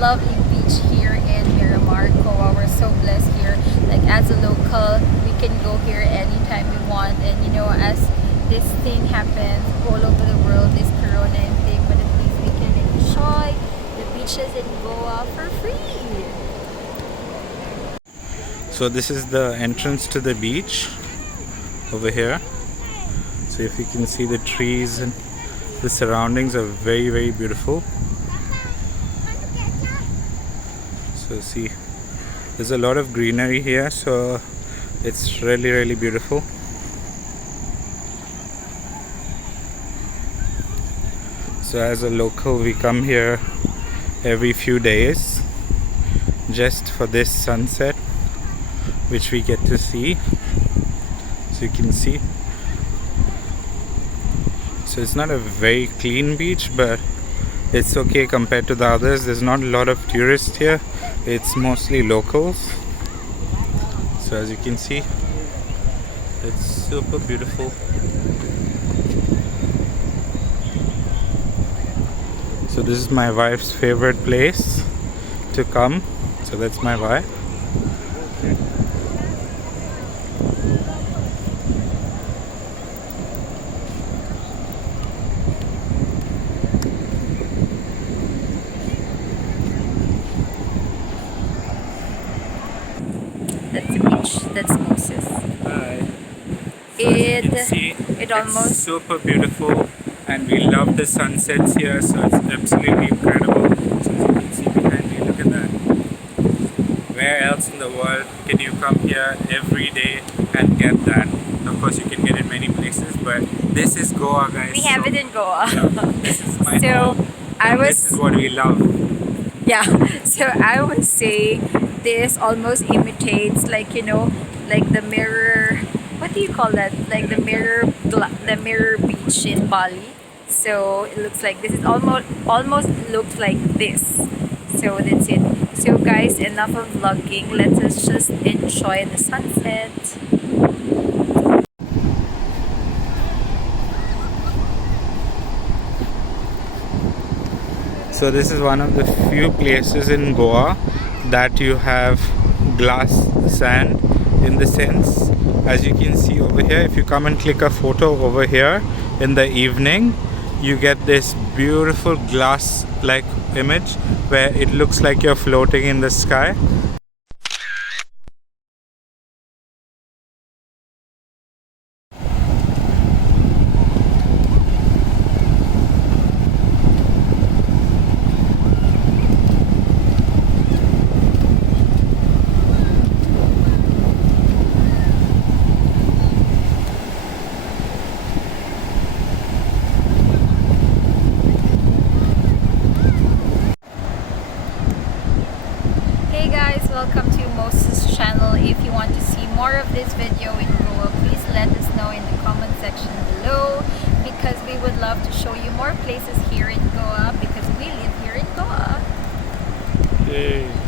lovely beach here in Miramar, Goa. We're so blessed here. Like as a local, we can go here anytime we want. And you know, as this thing happens all over the world, this corona and thing, but at least we can enjoy the beaches in Goa for free. So this is the entrance to the beach over here. So if you can see, the trees and the surroundings are very beautiful. So see, there's a lot of greenery here, so it's really beautiful. So as a local, we come here every few days just for this sunset, which we get to see. So you can see, so it's not a very clean beach, but it's okay compared to the others. There's not a lot of tourists here, it's mostly locals. So as you can see, it's super beautiful. So this is my wife's favorite place to come. So that's my wife. That's the beach. That's Moses. Hi. It almost it's super beautiful, and we love the sunsets here, so it's absolutely incredible. So as you can see behind me, look at that. Where else in the world can you come here every day and get that? Of course, you can get it many places, but this is Goa, guys. we have it in Goa. This is my So home, I and was this is what we love. Yeah, so I would say this almost imitates, like, you know, like the mirror, what do you call that? Like the mirror beach in Bali. So it looks like this. Is almost looks like this. So that's it. So guys, enough of vlogging. Let us just enjoy the sunset. So this is one of the few places in Goa that you have glass sand, in the sense, as you can see over here, if you come and click a photo over here in the evening, you get this beautiful glass like image where it looks like you're floating in the sky. Hey guys, welcome to Moses channel. If you want to see more of this video in Goa, please let us know in the comment section below, because we would love to show you more places here in Goa, because we live here in Goa. Yay.